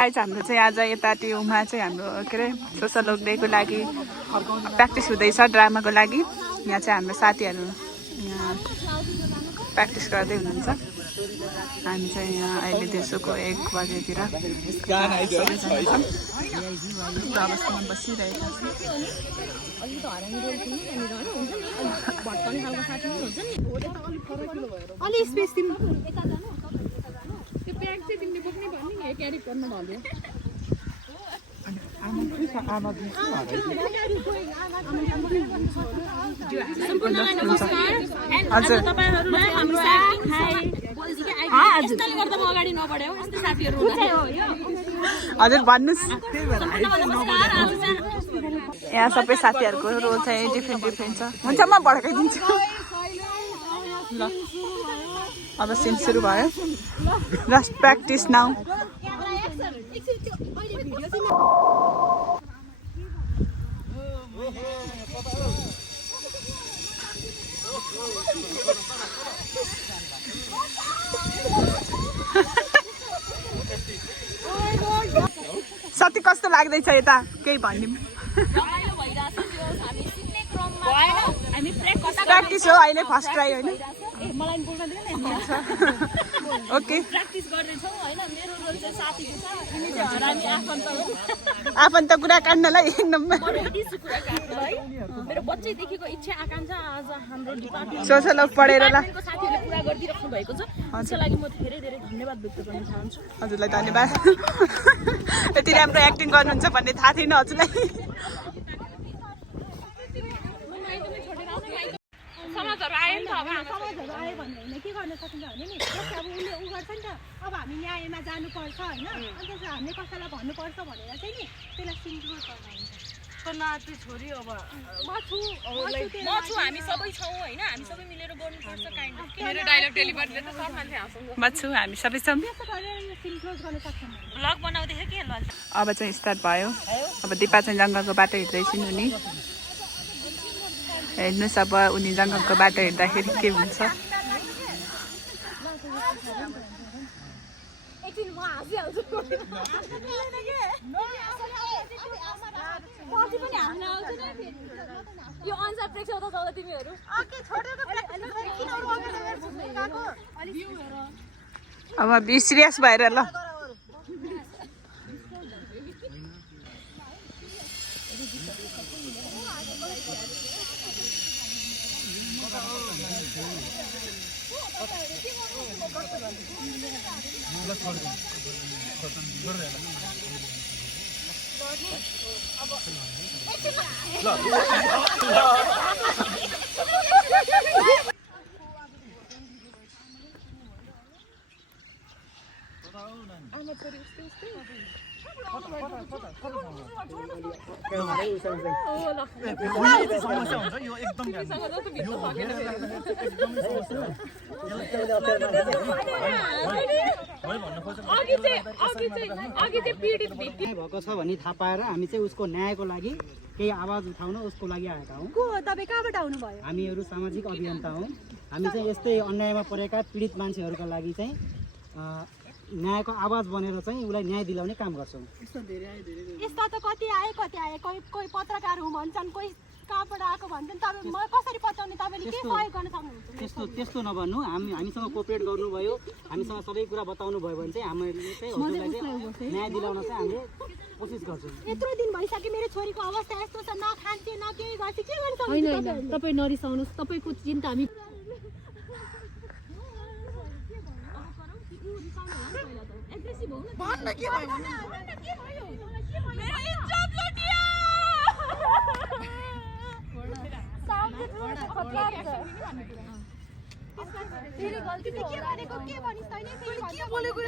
हाम्रो चाहिँ आज यता टियुमा चाहिँ हाम्रो के अरे सोसल वर्क डेको लागि प्र्याक्टिस हुँदैछ ड्रामाको लागि। यहाँ चाहिँ हाम्रो साथीहरू यहाँ प्र्याक्टिस गर्दै हुनुहुन्छ। हामी चाहिँ यहाँ अहिले दिउँसोको 1 बजेतिर अवस्थामा बसिरहेका छौँ। हजुर भन्नुहोस्। यहाँ सबै साथीहरूको रोल चाहिँ डिफ्रेन्ट छ। हुन्छ म भड्काइदिन्छु। ल अब सिन सुरु भयो। Just practice now. सती कस्तो लाग्दैछ यता केही भनिदिउँ। प्र्याक्टिस हो अहिले फर्स्ट ट्राई होइन। ओके आफन्त कुरा काट्नलाई 1 नम्बर। मेरो बच्चैदेखिको इच्छा आकांक्षा आज हाम्रो डिपार्टमेन्ट सोशल वर्क पढेर ल साथीहरूले पुरा गरिदिराख्नु भएको छ। त्यसको लागि म धेरै धेरै धन्यवाद व्यक्त गर्न चाहन्छु। हजुरलाई धन्यवाद। यति राम्रो एक्टिङ गर्नुहुन्छ भन्ने थाहा थिएन हजुरलाई। समाजहरू आयो नि त। अब समाजहरू आयो भने होइन के गर्न सकिन्छ भने नि जस्तै अब उसले उ गर्छ नि त। अब हामी न्यायमा जानुपर्छ होइन। अनि त्यसमा हामीले कसैलाई भन्नुपर्छ भनेर चाहिँ नि त्यसलाई सिङ्गल गर्न हुन्छ। नाति छोरी अब म छु हामी सबै छौँ होइन। हामी सबै मिलेर गर्नुपर्छ काइन्ड अफ। मेरो डायलग डेलिभरीले त सब मान्छे हाँस्छ। म छु हामी सबै छौँ। ब्लग बनाउँदै के ल। अब चाहिँ स्टार्ट भयो। अब दिपा चाहिँ जङ्गलको बाटो हिँड्दैछिन् उनी। हेर्नुहोस् अब उनी जङ्गलको बाटो हिँड्दाखेरि के हुन्छ। यो अनुसार प्रेक्षक त चल्दा तिमीहरू अब बी सिरियस भएर ल। समस्या हुन्छ यो एकदम भएको छ भन्ने थाहा पाएर हामी चाहिँ उसको न्यायको लागि केही आवाज उठाउन उसको लागि आएका हौँ। तपाईँ कहाँबाट आउनुभयो? हामीहरू सामाजिक अभियन्ता हौँ। हामी चाहिँ यस्तै अन्यायमा परेका पीडित मान्छेहरूका लागि चाहिँ न्यायको आवाज बनेर चाहिँ उसलाई न्याय दिलाउने काम गर्छौँ। यस्ता त कति आए कोही पत्रकार हुँ भन्छन्, कोही कहाँबाट आएको भन्छन्। तपाईँ मलाई कसरी पत्याउने? तपाईँले के सहयोग गर्न सक्नुहुन्छ? त्यस्तो नभन्नु। हामीसँग कोअपरेट गर्नुभयो, हामीसँग सबै कुरा बताउनु भयो भने चाहिँ हामीले चाहिँ हजुरलाई चाहिँ न्याय दिलाउन चाहिँ हामीले कोसिस गर्छौँ। यत्रो दिन भइसक्यो मेरो छोरीको अवस्था यस्तो छ, न खान्छे न केही गर्छ, के गर्छ? होइन तपाईँ नरिसाउनुहोस्। तपाईँको चिन्ता हामी गल्ती के भनेको के भनिस् तैँले? के बोलेको